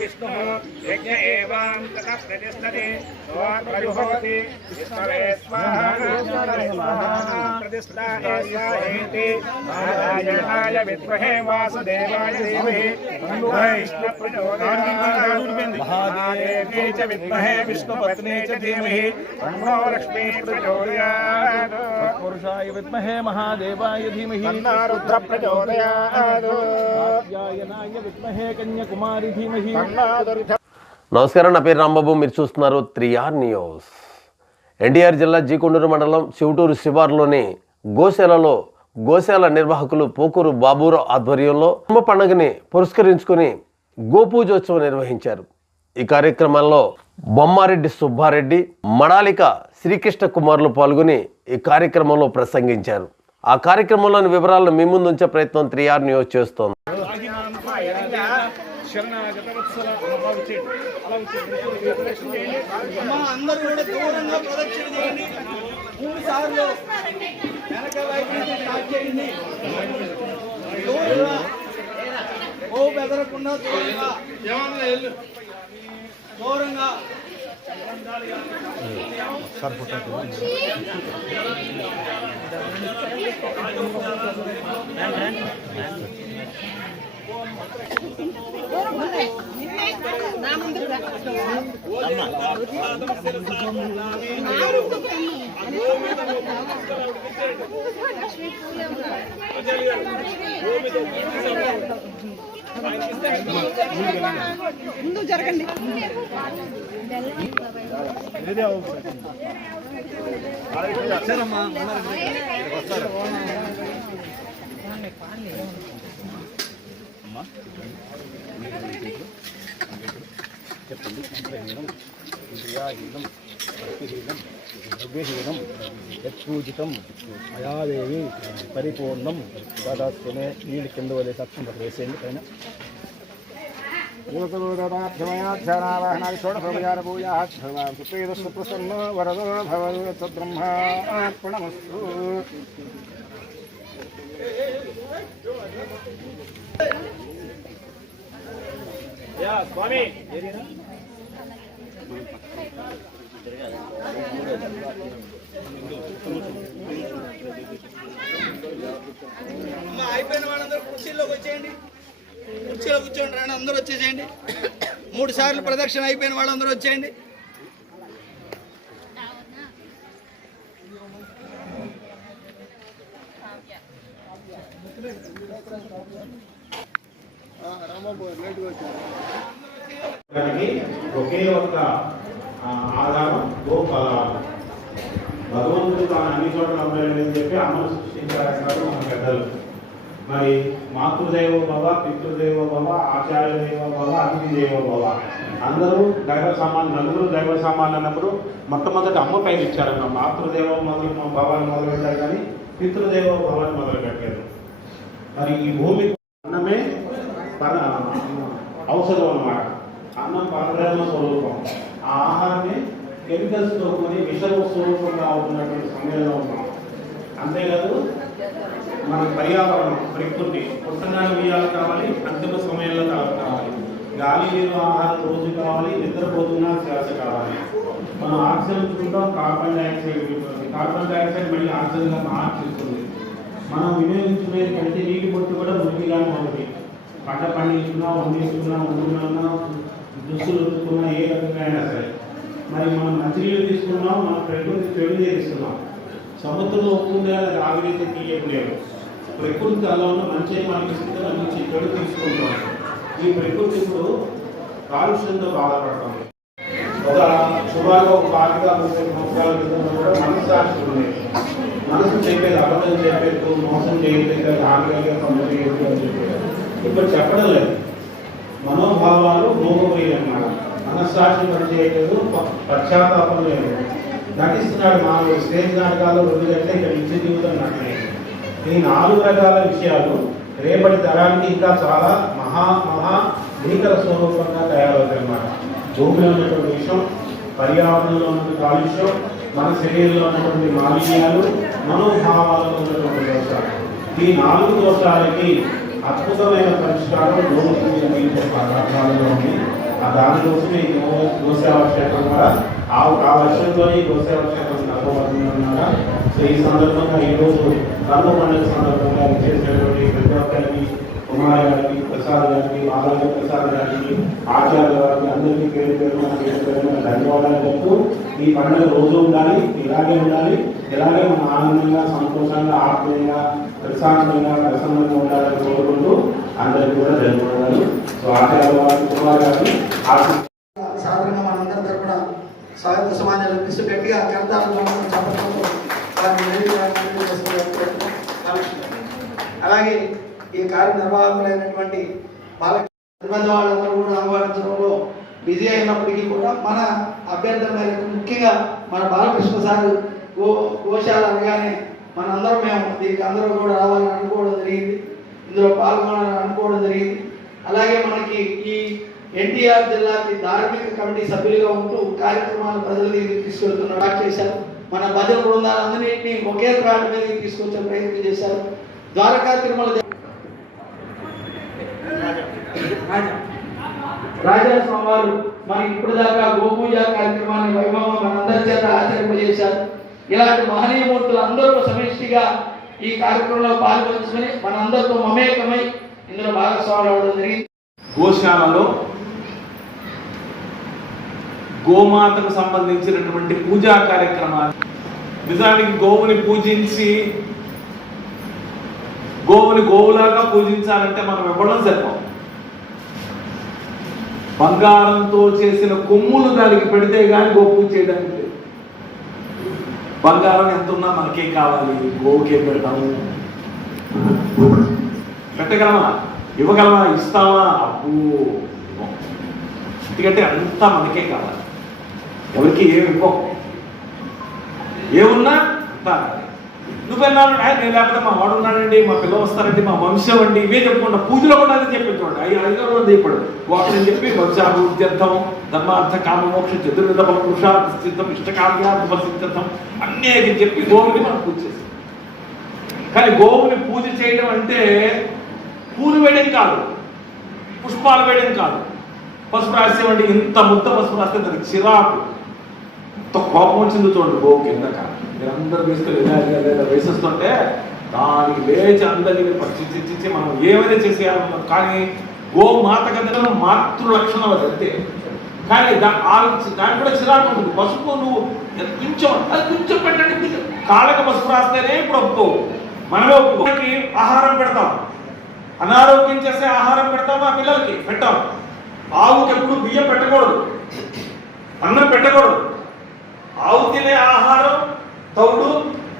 विष्णु यज्ञ एवं ततः प्रतिष्ठते स्वाहाति विष्णवे स्वाहा प्रतिष्ठायते नारायणाय विद्महे वासुदेवाय धीमहि विष्णु प्रचोदयात् महादेवी च विद्महे विष्णुपत्नी च धीमहि तन्नो लक्ष्मी प्रचोदयात् पुरुषाय विद्महे महादेवाय धीमहि तन्नो रुद्र प्रचोदयात् कात्यायनाय विद्महे कन्याकुमारी धीमहि। నమస్కారం, నా పేరు రాంబాబు. మీరు చూస్తున్నారు 3R న్యూస్. ఎన్టీఆర్ జిల్లా జీకొండూరు మండలం శివటూరు శివారులోని గోశాలలో గోశాల నిర్వాహకులు పోకూరు బాబూరావు ఆధ్వర్యంలో కుటుంబ పండుగని పురస్కరించుకుని గోపూజోత్సవం నిర్వహించారు. ఈ కార్యక్రమంలో బొమ్మారెడ్డి సుబ్బారెడ్డి, మడాలిక శ్రీకృష్ణ కుమార్లు పాల్గొని ఈ కార్యక్రమంలో ప్రసంగించారు. ఆ కార్యక్రమంలోని వివరాలను మీ ముందు ఉంచే ప్రయత్నం 3R న్యూస్ చేస్తోంది. అందరూ కూడా దూరంగా ప్రదక్షిణ చేయండి. 3 సార్లు వెనక వైపు స్టార్ట్ చేయండి. దూరంగా ఓ బెదరకుండా దూరంగా దూరంగా ముందు జరగండి. చెప్పండి. ఇంద్రియాహీనం భక్తిహీనం ద్రవ్యహీనం యత్పూజితం అయాదేవి పరిపూర్ణం దాదాపునే నీళ్ళు కింద వలే సాక్ష్యం వేసేయండి పైన. ప్రసన్నో వరదో భవతు బ్రహ్మార్పణమస్తు. స్వామి అయిపోయిన వాళ్ళందరూ కుర్చీలోకి వచ్చేయండి. కుర్చీలో కూర్చోండి. రండి, అందరూ వచ్చేసేయండి. 3 సార్లు ప్రదక్షిణ అయిపోయిన వాళ్ళందరూ వచ్చేయండి. ఒకే ఒక్క ఆధారం గోపాలం. భగవంతుడు తాను అన్ని చోట్ల అమ్మాలని చెప్పి అమ్మను సృష్టించారంటారు మన పెద్దలు. మరి మాతృదేవో భవ, పితృదేవో భవ, ఆచార్య దేవో భవ, అతిథి దేవో భవ. అందరూ దైవ సమానం, నలుగురు దైవ సమానం అన్నప్పుడు మొట్టమొదటి అమ్మ పైన ఇచ్చారన్న. మాతృదేవో భవాన్ని మొదలు పెట్టారు కానీ పితృదేవో భవాన్ని మొదలు పెట్టారు. మరి ఈ భూమి అన్నమే ఔషధం అన్నమాట. అన్నం పరబ్రహ్మ స్వరూపం. ఆ ఆహారాన్ని కెమికల్స్తో కొని విషమ స్వరూపంగా అవుతున్నటువంటి సమయంలో ఉన్నాం. అంతేకాదు మన పర్యావరణం, ప్రకృతి పుట్టగానే ఉయ్యాలు కావాలి, అంతిమ సమయంలో కావాలి. గాలి నీరు ఆహారం రోజు కావాలి, నిద్రపోతున్నా శ్వాస కావాలి. మనం ఆక్సిజన్ తీసుకుంటాం, కార్బన్ డైఆక్సైడ్ మళ్ళీ ఆక్సిజన్గా మార్చిస్తుంది. మనం వినియోగించుకునే కంటే నీటి పొట్టు కూడా మురికిగానే ఉంటుంది. పంట పండించుకున్నా, వండుకున్నా, దుస్తులు ఉతుక్కున్నా, ఏ రకంగా అయినా సరే. మరి మనం మంచినీళ్ళు తీసుకున్నాం, మన ప్రకృతి చెడు చేస్తున్నాం. సముద్రంలో ఒప్పుకుంటే అది ఆవిరైతే తీయట్లేదు. ప్రకృతి అలా ఉన్న మంచి మనకి స్థితిలో నుంచి చెడు తీసుకుంటాం. ఈ ప్రకృతి ఇప్పుడు కాలుష్యంతో బాధపడతాం. ఒక సుమారుగా ఒక 25 సంవత్సరాల క్రితం కూడా మనస్సాక్షి ఉండేది. మనసు చెప్పేది అబద్ధం చెప్పేది, మోసం చేయలేదు, ఆగలిగా పనులు చేయలేదు అని చెప్పేది. ఇప్పుడు చెప్పడం లేదు. మనోభావాలు మోగపోయాయి అన్నమాట. మనస్సాక్షి పని చేయలేదు, పశ్చాత్తాపం లేదు. నటిస్తున్నాడు మానవుడు. స్టేజ్ నాటకాలు 2 గంటలు, ఇక్కడ నిత్య జీవితం నటనే. ఈ 4 రకాల విషయాలు రేపటి తరానికి ఇంకా చాలా మహా భీకర స్వరూపంగా తయారవుతాయి అన్నమాట. భూమిలో ఉన్నటువంటి విషయం, పర్యావరణంలో ఉన్నటువంటి కాలుష్యం, మన శరీరంలో ఉన్నటువంటి మాలిన్యాలు, మనోభావాలలో ఉన్నటువంటి దోషాలు. ఈ 4 దోషాలకి అద్భుతమైన పరిష్కారం పదార్థాలలో ఉంది. దానికోసమే ఈ గోసేవాక్షేత్రం కూడా ఆ వర్షంలోనే గోసేవాక్షేత్రం నడపబడుతుందన్నమాట. సో ఈ సందర్భంగా ఈరోజు కర్మ పండుగ సందర్భంగా చేసినటువంటి ప్రతి ఒక్కరికి, కుమార్ గారికి, ప్రసాద్ గారికి, బాలాజీ ప్రసాద్ గారికి, ఆచార్య గారికి అందరికీ పేరు ధన్యవాదాలు చెప్తూ ఈ పండుగ రోజు ఉండాలి, ఇలాగే ఉండాలి, ఇలాగే మనం ఆనందంగా, సంతోషంగా, ఆత్మీయంగా, ప్రశాంతంగా, ప్రసన్నంగా ఉండాలని కోరుకుంటూ అందరికీ కూడా ధన్యవాదాలు. సో ఆచార్య గారికి, కుమార్ గారికి సాధారణంగా మనందరి తరపున స్వాగత సమాజాలు అనిపిస్తూ గట్టిగా కర్తాలు చెప్పడంతో అలాగే ఈ కార్యనిర్వాహకులైనటువంటి వాళ్ళందరూ కూడా ఆహ్వానించడంలో బిజీ అయినప్పటికీ కూడా మన అభ్యర్థుల మేరకు ముఖ్యంగా మన బాలకృష్ణ సార్ గోశాల అనగానే మనందరం మేము దీనికి అందరూ కూడా రావాలని అనుకోవడం జరిగింది, ఇందులో పాల్గొనాలని అనుకోవడం జరిగింది. అలాగే మనకి ఈ ఎన్టీఆర్ జిల్లాకి ధార్మిక కమిటీ సభ్యులుగా ఉంటూ కార్యక్రమాలు ప్రజల దగ్గరికి తీసుకెళ్తున్నారు చేశారు. మన భజన బృందాలందరినీ ఒకే త్రాటి మీదకి తీసుకొచ్చే ప్రయత్నం చేశారు. ద్వారకా తిరుమల రాజాస్వామి వారు మనకి ఇప్పుడు దాకా గోపూజ కార్యక్రమాన్ని వైభవం మనందరి చేత ఆచరింపజేశారు. ఇలాంటి మహనీయమూర్తులు అందరూ సమిష్టిగా ఈ కార్యక్రమంలో పాల్గొంచుకొని మనందరితో మమేకమై ఇందులో భాగస్వాములు అవ్వడం జరిగింది. గోశాలలో గోమాతకు సంబంధించినటువంటి పూజా కార్యక్రమాలు, నిజానికి గోవుని పూజించి గోవుని గోవులాగా పూజించాలంటే మనం ఇవ్వడం సరిపోం. బంగారంతో చేసిన కొమ్ములు దానికి పెడితే కానీ గో పూజ చేయడానికి లేదు. బంగారం ఎంత ఉన్నా మనకేం కావాలి, గోవుకేం పెడతాము? పెట్టగలమా? ఇవ్వగలమా? ఇస్తామా? అబ్బో, ఎందుకంటే అంతా మనకే కావాలి, ఎవరికి ఏమి ఇవ్వం. ఏమున్నా అంతా నువ్వెన్నాడు, నేను లేకపోతే మా వాడు ఉన్నాడండి, మా పిల్లలు వస్తారండి, మా వంశం అండి, ఇవే చెప్పుకుంటా. పూజలో కూడా అదే చెప్పించండి. 5 రోజులు ఇప్పుడు వాటిని చెప్పి వంశాభివృద్ధ్యర్థం, ధర్మార్థ కామమోక్ష చతుర్విధ పురుషార్థం ఇష్టకామ్యార్థం అన్నీ చెప్పి గోవుని మనం పూజ చేస్తాం. కానీ గోవుని పూజ చేయడం అంటే పూలు వేయడం కాదు, పుష్పాలు వేయడం కాదు, పసుపు రాసేవండి. ఇంత ముద్ద పసుపు రాస్తే దానికి చిరాకు, ఇంత కోపం వచ్చింది చూడండి గోవు కిందక. మీరందరూ తీసుకెళ్ళి వేసేస్తుంటే దానికి లేచి అందరినీ పచ్చి మనం ఏమైనా చేసేయాలన్నాం. కానీ గోమాత కన్నా మాతృ లక్షణం అది అంతే. కానీ దానికి కూడా చిరాకు ఉంటుంది. పసుపు నువ్వు కొంచెం పెట్టండి, కాళ్ళకి పసుపు రాస్తేనే ఇప్పుడు ఒప్పుకోవు, మనమే ఒప్పుకోకి. ఆహారం పెడతాం, అనారోగ్యం చేసే ఆహారం పెడతాం, ఆ పిల్లలకి పెట్టాం. ఆవుకి ఎప్పుడు బియ్యం పెట్టకూడదు, అన్నం పెట్టకూడదు. ఆవు తినే ఆహారం తౌడు,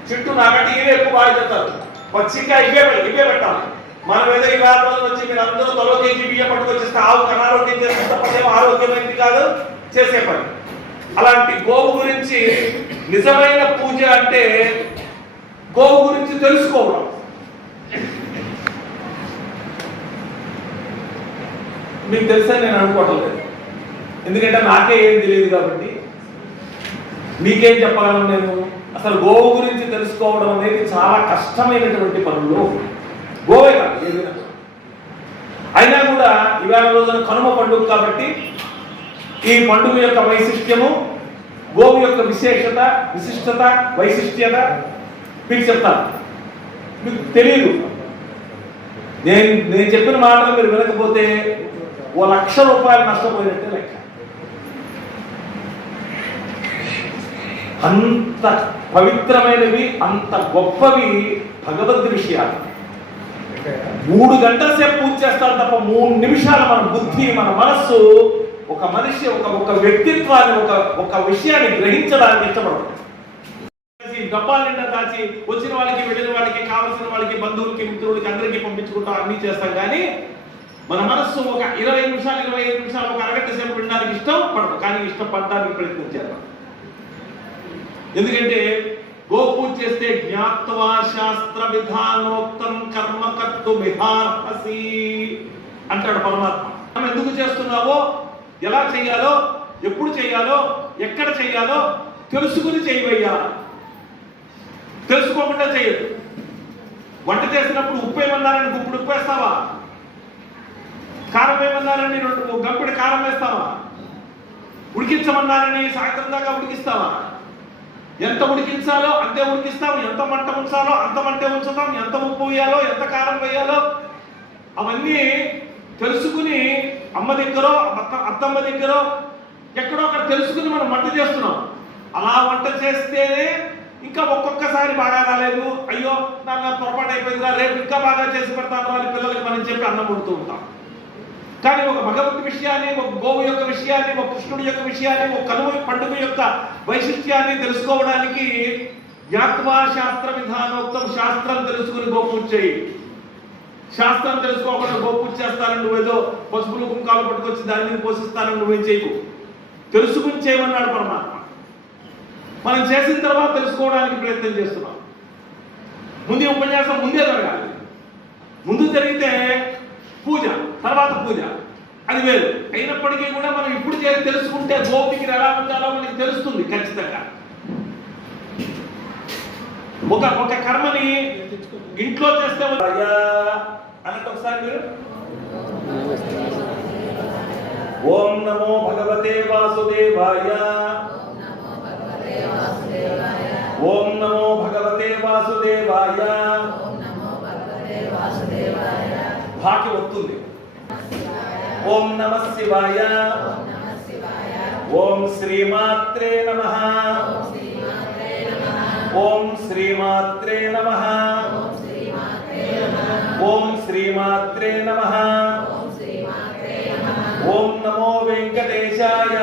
చుట్టూ నాకంటే ఇవే ఎక్కువ బాగా చెప్తారు. పచ్చిగా ఇవే పెట్టాలి. మనం ఏదో ఈ వారం రోజులు వచ్చి మీరు అందరూ 1 కేజీ బియ్యం పట్టుకొచ్చేస్తే ఆవుకు అనారోగ్యం చేస్తే తప్పదేమో ఆరోగ్యమైంది కాదు చేసే పని. అలాంటి గోవు గురించి నిజమైన పూజ అంటే గోవు గురించి తెలుసుకోవడం. మీకు తెలుసా నేను అనుకోవటం లేదు, ఎందుకంటే నాకే ఏం తెలియదు కాబట్టి. మీకేం చెప్పగలను నేను? అసలు గోవు గురించి తెలుసుకోవడం అనేది చాలా కష్టమైనటువంటి పనులు. గోవే కాదు ఏదైనా. అయినా కూడా ఇవాళ రోజున కనుమ పండుగ కాబట్టి ఈ పండుగ యొక్క వైశిష్ట్యము, గోవు యొక్క విశిష్టత, వైశిష్ట్యత మీకు చెప్తాను. మీకు తెలియదు. నేను చెప్పిన మాటలు మీరు వినకపోతే 1,00,000 రూపాయలు నష్టపోయినట్టే లెక్క. అంత పవిత్రమైనవి, అంత గొప్పవి భగవద్ విషయాలు. 3 గంటల సేపు పూజ చేస్తారు తప్ప 3 నిమిషాలు మన బుద్ధి, మన మనస్సు ఒక మనిషి ఒక వ్యక్తిత్వాన్ని, ఒక విషయాన్ని గ్రహించడానికి ఇష్టపడదు. డబ్బాల నిండా దాచి వచ్చిన వాళ్ళకి, వెళ్ళిన వాళ్ళకి, కావలసిన వాళ్ళకి, బంధువులకి, మిత్రులకి అందరికీ పంపించుకుంటాం, అన్నీ చేస్తాం. కానీ మన మనస్సు ఒక 25 నిమిషాలు, ఒక అరగంట సేపు వినడానికి ఇష్టపడదు. కానీ ఇష్టపడడానికి ప్రయత్నం చేద్దాం. ఎందుకంటే గోపూజ చేస్తే జ్ఞాత్వా శాస్త్ర విధానోక్తం కర్మ కర్తుమిహార్హసి అంటాడు పరమాత్మ. మనం ఎందుకు చేస్తున్నావో, ఎలా చేయాలో, ఎప్పుడు చేయాలో, ఎక్కడ చేయాలో తెలుసుకుని చేయవయ్యా. తెలుసుకోకుండా చేయదు. వంట చేసినప్పుడు ఉప్పు ఏమన్నారని గుప్పుడు ఉప్పు వేస్తావా? కారం ఏమన్నారని ఒక గంపెడు కారం వేస్తావా? ఉడికించమన్నారని సాయంత్రం దాకా ఉడికిస్తావా? ఎంత ఉడికించాలో అంతే ఉడికిస్తాం, ఎంత మంట ఉంచాలో అంత మంటే ఉంచుతాం, ఎంత ఉప్పు వేయాలో ఎంత కారం వేయాలో అవన్నీ తెలుసుకుని అమ్మ దగ్గర అత్తమ్మ దగ్గర ఎక్కడో అక్కడ తెలుసుకుని మనం వంట చేస్తున్నాం. అలా వంట చేస్తేనే ఇంకా ఒక్కొక్కసారి బాగా రాలేదు, అయ్యో నాకు పొరపాటు అయిపోయిందిరా, రేపు ఇంకా బాగా చేసి పెడతాను వాళ్ళ పిల్లలకి మనం చెప్పి అన్నం వండుతూ ఉంటాం. కానీ ఒక భగవంతుడి విషయాన్ని, ఒక గోవు యొక్క విషయాన్ని, ఒక కృష్ణుడి యొక్క విషయాన్ని, ఒక కనుమ పండుగ యొక్క వైశిష్ట్యాన్ని తెలుసుకోవడానికి జ్ఞాత్వా శాస్త్ర విధానోక్తం, శాస్త్రం తెలుసుకుని గోపూజ చేయి. శాస్త్రం తెలుసుకోకుండా గోపూజ చేస్తానని నువ్వేదో పసుపులు కుంకాలు పట్టుకొచ్చి దాని మీద పోషిస్తానని నువ్వేం చేయకు. తెలుసుకుని చేయమన్నాడు పరమాత్మ. మనం చేసిన తర్వాత తెలుసుకోవడానికి ప్రయత్నం చేస్తున్నాం. ముందు ఉపన్యాసం ముందే జరగాలి. ముందు జరిగితే పూజ, తర్వాత పూజ, అది వేరు. అయినప్పటికీ కూడా మనం ఇప్పుడు తెలుసుకుంటే గోపికి ఎలా ఉండాలో మనకి తెలుస్తుంది ఖచ్చితంగా. ఒక కర్మని ఇంట్లో చేస్తే అన్నట్టు ఒకసారి మీరు ఓం నమో భగవతే వాసుదేవాయ, ఓం నమో భగవతే వాసుదేవాయ. భాకి వస్తుంది. ఓం నమః శివాయ, ఓం శ్రీమాత్రే నమః, ఓం శ్రీమాత్రే నమః, ఓం శ్రీమాత్రే నమః, ఓం నమో వెంకటేశాయ.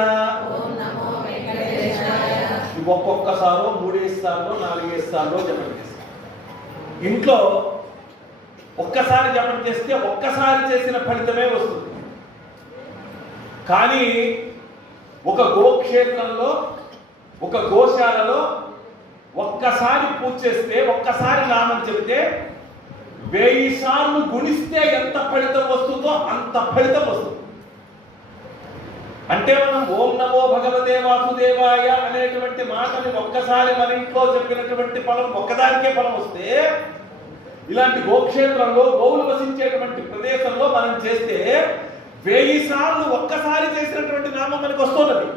ఒక్కొక్కసారో 3 సార్లు 4 సార్లు జపం చేస్తాం. ఇంట్లో ఒక్కసారి జపం చేస్తే ఒక్కసారి చేసిన ఫలితమే వస్తుంది. కానీ ఒక గోక్షేత్రంలో, ఒక గోశాలలో ఒక్కసారి పూజ చేస్తే, ఒక్కసారి నామం చెబితే 1000 సార్లు గుణిస్తే ఎంత ఫలితం వస్తుందో అంత ఫలితం వస్తుంది. అంటే మనం ఓం నమో భగవతే వాసుదేవాయ అనేటువంటి మాటని ఒక్కసారి మన ఇంట్లో చెప్పినటువంటి ఫలం ఒక్కదానికే ఫలం వస్తే, ఇలాంటి గోక్షేత్రంలో గోవులు వసించేటువంటి ప్రదేశంలో మనం చేస్తే 1000 సార్లు ఒక్కసారి చేసినటువంటి నామం మనకు వస్తున్నది.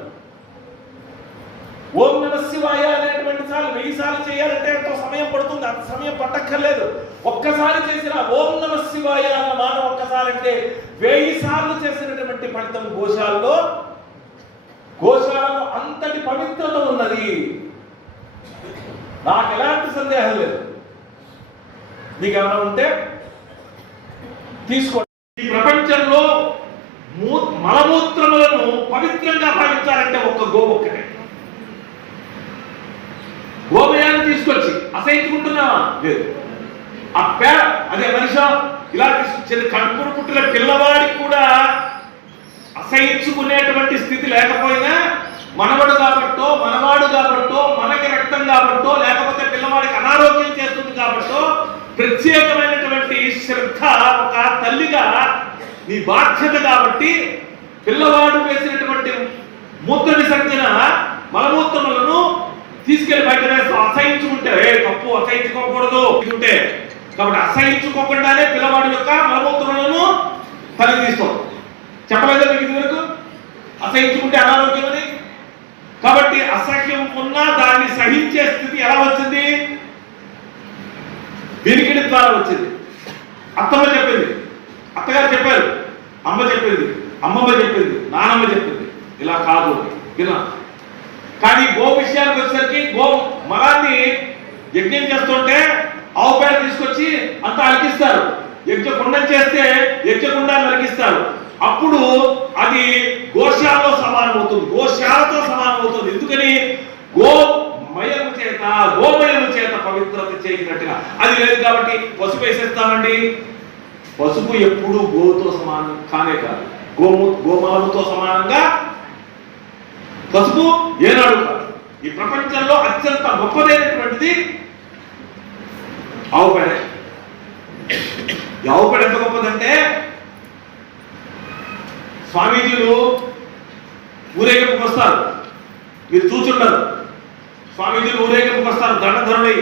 ఓం నమః శివాయ అనేటువంటి సార్లు 1000 సార్లు చేయాలంటే ఎంతో సమయం పడుతుంది. అంత సమయం పట్టక్కర్లేదు. ఒక్కసారి చేసిన ఓం నమః శివాయ అన్న మాట ఒక్కసారి అంటే 1000 సార్లు చేసినటువంటి ఫలితం గోశాలలో అంతటి పవిత్రత ఉన్నది. నాకు ఎలాంటి సందేహం లేదు. మీకు ఏమైనా ఉంటే తీసుకోండి. ఈ ప్రపంచంలో మలమూత్రములను పవిత్రంగా భావించాలంటే ఒక్క గోవు ఒక్కటే. గోమయాన్ని తీసుకొచ్చి అసహించుకుంటున్నావా? లేదు. ఆ పేడ అదే మనిషి ఇలా తీసుకొచ్చేది. కడుపును పుట్టిన పిల్లవాడికి కూడా అసహించుకునేటువంటి స్థితి లేకపోయినా మనవడు కాబట్టో, మనవాడు కాబట్టో, మనకి రక్తం కాబట్టో, లేకపోతే పిల్లవాడికి అనారోగ్యం చేస్తుంది కాబట్టో ప్రత్యేకమైనటువంటి శ్రద్ధ ఒక తల్లిగా నీ బాధ్యత కాబట్టి పిల్లవాడు వేసినటువంటి మూత్ర విసర్జన మలమూత్రములను తీసుకెళ్లి బయట వేస్తాం. అసహించుకుంటే తప్పు, అసహించుకోకూడదు ఉంటే కాబట్టి అసహించుకోకుండానే పిల్లవాడి యొక్క మలమూత్రములను పరిగణిస్తాం. చెప్పలేదా మీకు ఇదివరకు? అసహించుకుంటే అనారోగ్యం అని. కాబట్టి అసహ్యం ఉన్నా దాన్ని సహించే స్థితి ఎలా వచ్చింది? వినికిడి ద్వారా వచ్చింది. అత్తమ్మ చెప్పింది, అత్తగారు చెప్పారు, అమ్మ చెప్పింది, అమ్మమ్మ చెప్పింది, నానమ్మ చెప్పింది, ఇలా కాదు ఇలా. కానీ గో విషయానికి వచ్చేసరికి గో మలాన్ని యజ్ఞం చేస్తుంటే ఆవు పేడ తీసుకొచ్చి అంతా అలికిస్తారు. యజ్ఞకుండం చేస్తే యజ్ఞకుండాన్ని అలికిస్తారు. అప్పుడు అది గోశాలలో సమానం అవుతుంది, గోశాలతో సమానం అవుతుంది. ఎందుకని? గోమయము చేత పవిత్రత చేసినట్టుగా. అది లేదు కాబట్టి పసుపు వేసేస్తామండి. పసుపు ఎప్పుడు గోతో సమానం కానే కాదు. గోమలముతో సమానంగా పసుపు ఏనాడు కాదు. ఈ ప్రపంచంలో అత్యంత గొప్పదైనటువంటిది ఆవు పేడ. ఆవు పేడ ఎంత గొప్పదంటే స్వామీజీలు ఊరేగింపుకి వస్తారు, మీరు చూచుంటారు. స్వామీజీలు ఊరేగింపుకి వస్తారు దండధరులై,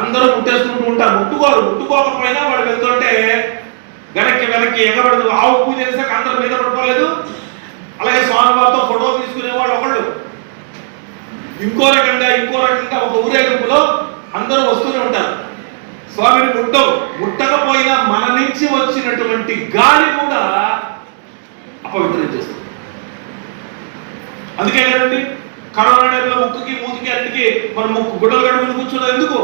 అందరూ ముట్టేసుకుంటూ ఉంటారు. ముట్టుకోకపోయినా వాడు వెళ్తుంటే వెనక్కి ఎగబడదు. ఆవు పూజ చేసాక అందరూ మీద పడిపోలేదు. అలాగే స్వామివారితో ఫోటో తీసుకునేవాళ్ళు ఒకళ్ళు, ఇంకో రకంగా ఒక ఊరేగింపులో అందరూ వస్తూనే ఉంటారు. స్వామిని ముట్టకపోయినా మన నుంచి వచ్చినటువంటి గాలి కూడా అపవిత్రం చేస్తుంది. అందుకే కదండి కరోనా టైంలో ముక్కుకి మూతికి అన్నిటికీ మనం ముక్కు గుడ్డలు కట్టుకుని కూర్చున్నది ఎందుకు?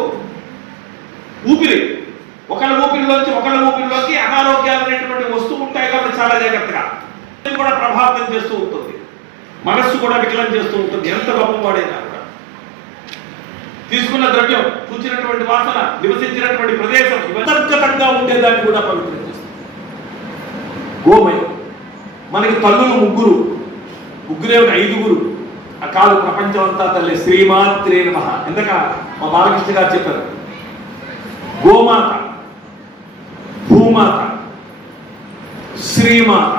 ఊపిరి, ఒకళ్ళ ఊపిరిలోకి అనారోగ్యాలు అనేటువంటి వస్తువు ఉంటాయి కాబట్టి చాలా జాగ్రత్తగా కూడా ప్రభావితం చేస్తూ ఉంటుంది. మనస్సు కూడా వికలం చేస్తూ ఉంటుంది. ఎంత గొప్పవాడైనా కూడా తీసుకున్న ద్రవ్యం, చూచినటువంటి వాసన, నివసించినటువంటి ప్రదేశం అంతర్గతంగా ఉండేదాన్ని కూడా పవిత్రం చేస్తుంది. గోమయం. మనకి తల్లులు ముగ్గురే ఐదుగురు. ఆ కాదు ప్రపంచం అంతా తల్లి. శ్రీమాత్రే నమః. ఎందుక మా బాలకృష్ణ గారు చెప్పారు, గోమాత, భూమాత, శ్రీమాత.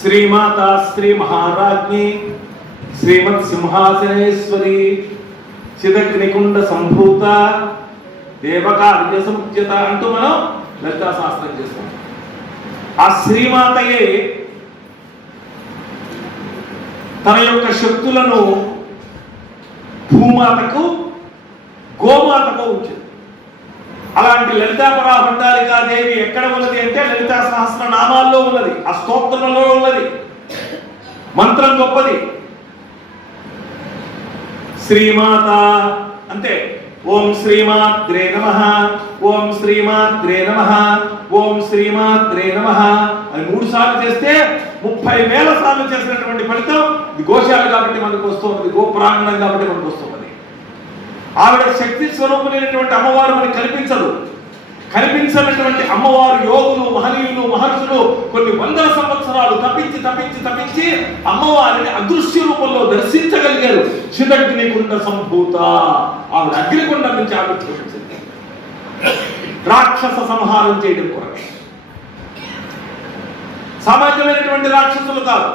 శ్రీమాత శ్రీ మహారాజ్ఞి శ్రీమత్ సింహాసనేశ్వరి చిదగ్నికుండ సంభూత దేవకార్య సముచ్యత అంటూ మనం లలితా శాస్త్రం చేస్తాం. ఆ శ్రీమాతయే తన యొక్క శక్తులను భూమాతకు గోమాతకు ఉంచింది. అలాంటి లలితాపరా భండారికాదేవి ఎక్కడ ఉన్నది అంటే లలితా సహస్ర నామాల్లో ఉన్నది, ఆ స్తోత్రంలో ఉన్నది. మంత్రం గొప్పది. శ్రీమాత అంటే ఓం శ్రీమాత్రే నమః, ఓం శ్రీమాత్రే నమః, ఓం శ్రీమాత్రే నమః అని 3 సార్లు చేస్తే 30,000 సార్లు చేసినటువంటి ఫలితం ఇది. గోశాల కాబట్టి మనకు వస్తున్నది, గోప్రాంగణం కాబట్టి మనకు వస్తున్నది. ఆవిడ శక్తి స్వరూపులైనటువంటి అమ్మవారు మనకి కనిపించినటువంటి అమ్మవారు యోగులు, మహనీయులు, మహర్షులు కొన్ని వందల సంవత్సరాలు తప్పించి అమ్మవారిని అదృశ్య రూపంలో దర్శించగలిగారు. చిదగ్నికుండ సంభూత. ఆవిడ అగ్నికుండం నుంచి ఆవిర్భవించింది రాక్షస సంహారం చేయడం కొరకు. సామాన్యమైనటువంటి రాక్షసులు కాదు.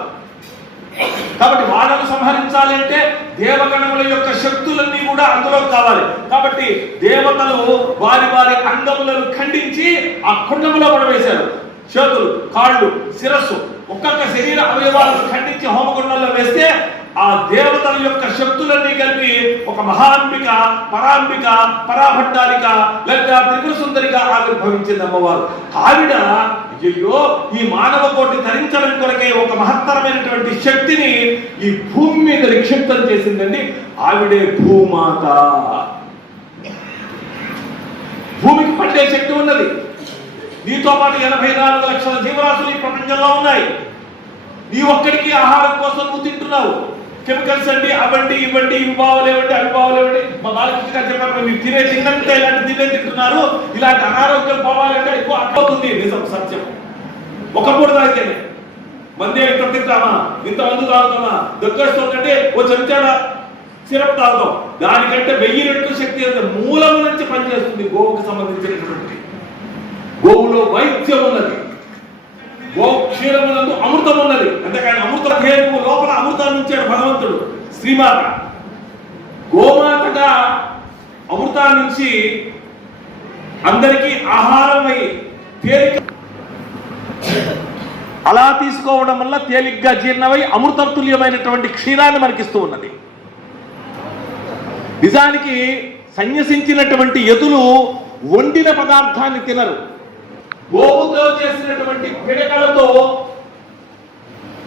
కాబట్టి వాళ్ళను సంహరించాలి అంటే దేవగణముల యొక్క శక్తులన్నీ కూడా అందులో కావాలి. కాబట్టి దేవతలు వారి అంగములను ఖండించి ఆ కుండములో పడవేశారు. చేతులు, కాళ్ళు, శిరస్సు, ఒక్కొక్క శరీర అవయవాలను ఖండించి హోమగుండంలో వేస్తే ఆ దేవతల యొక్క శక్తులన్నీ కలిపి ఒక మహాంబిక, పరాంబిక, పరాభట్టాలిక లేదా త్రిపుర సుందరిగా ఆవిర్భవించింది అమ్మవారు. ఆవిడ అయ్యో ఈ మానవ కోటి ధరించడం కొరకే ఒక మహత్తరమైనటువంటి శక్తిని ఈ భూమి మీద నిక్షిప్తం చేసిందండి. ఆవిడే భూమాత. భూమికి పట్టే శక్తి ఉన్నది. నీతో పాటు 84 లక్షల జీవరాశులు ఈ ప్రపంచంలో ఉన్నాయి. నీ ఒక్కడికి ఆహారం కోసం నువ్వు తింటున్నావు. కెమికల్స్ అండి, అవండి ఇవ్వండి, ఇవి బావలేవండి, అవి బావలేవండి. మా బాలకృష్ణ గారు చెప్పారు, మీరు తిన్నంటే ఇలాంటి తింటున్నారు, ఇలాంటి అనారోగ్యం పోవాలంటే ఎక్కువ అవుతుంది. నిజం, సత్యం. ఒక పూట తాగితేనే మంది ఇంత తింటామా, ఇంత మందు తాగుతామా, దగ్గరస్తుందంటే ఓ చెంచాడ సిరప్ తాగుతాం. దానికంటే 1000 రెట్లు శక్తి మూలము నుంచి పనిచేస్తుంది గోవుకు సంబంధించినటువంటి. గోవులో వైద్యం ఉన్నది, గో క్షీరమునందు అమృతం ఉన్నది. అంతేకాని అమృత హేతువు లోపల అమృతాన్ని ఉంచాడు భగవంతుడు. శ్రీమాత గోమాతగా అమృతాన్ని నుంచి అందరికీ ఆహారమై తేలిక అలా తీసుకోవడం వల్ల తేలిగ్గా జీర్ణమై అమృతతుల్యమైనటువంటి క్షీరాన్ని మనకిస్తూ ఉన్నది. నిజానికి సన్యసించినటువంటి యతులు వండిన పదార్థాన్ని తినరు. గోవుతో చేసినటువంటి పిడకలతో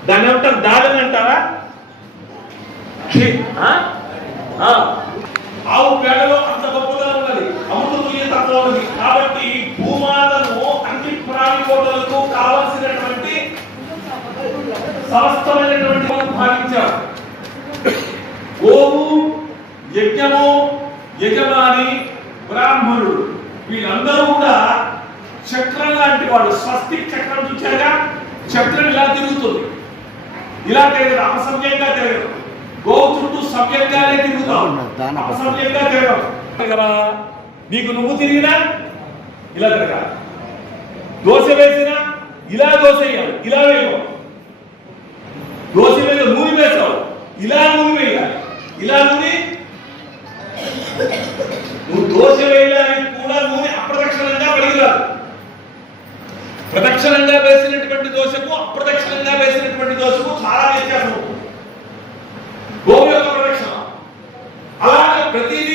దాన్ని ఏమంటారు, దాలని అంటారా? ఆవు పేడలో అంత గొప్పగా ఉన్నది, అమృతతుల్యతత్వం ఉన్నది. కాబట్టి భూమాతను అన్ని ప్రాణికోటలకు కావలసినటువంటి సమస్తమైనటువంటి భావించారు. గోవు, యజ్ఞము, యజమాని, బ్రాహ్మణుడు వీళ్ళందరూ కూడా చక్రం లాంటి వాడు. స్వస్తిక్ చక్రం చూచారుగా, చక్రం ఇలా తిరుగుతుంది, ఇలా తిరగదు, అపసవ్యంగా తిరగదు. గోవు చుట్టూ సవ్యంగానే తిరుగుతావు, అసవ్యంగా తిరగరా. నీకు నువ్వు తిరిగినా ఇలా తిరగాలి, దోశ వేసినా ఇలా దోశ వేయాలి, ఇలా వేయాలి. దోశ మీద నూనె వేసావు, ఇలా నూనె వేయాలి, ఇలా నూనె. నువ్వు దోశ వేయడానికి కూడా నూనె అప్రదక్షిణంగా పడిగిరాదు. ప్రదక్షిణంగా వేసినటువంటి దోశకు అప్రదక్షిణంగా వేసినటువంటి దోశకు చాలా వ్యత్యాసం. గోవు యొక్క ప్రదక్షిణ అలాగే ప్రతిదీ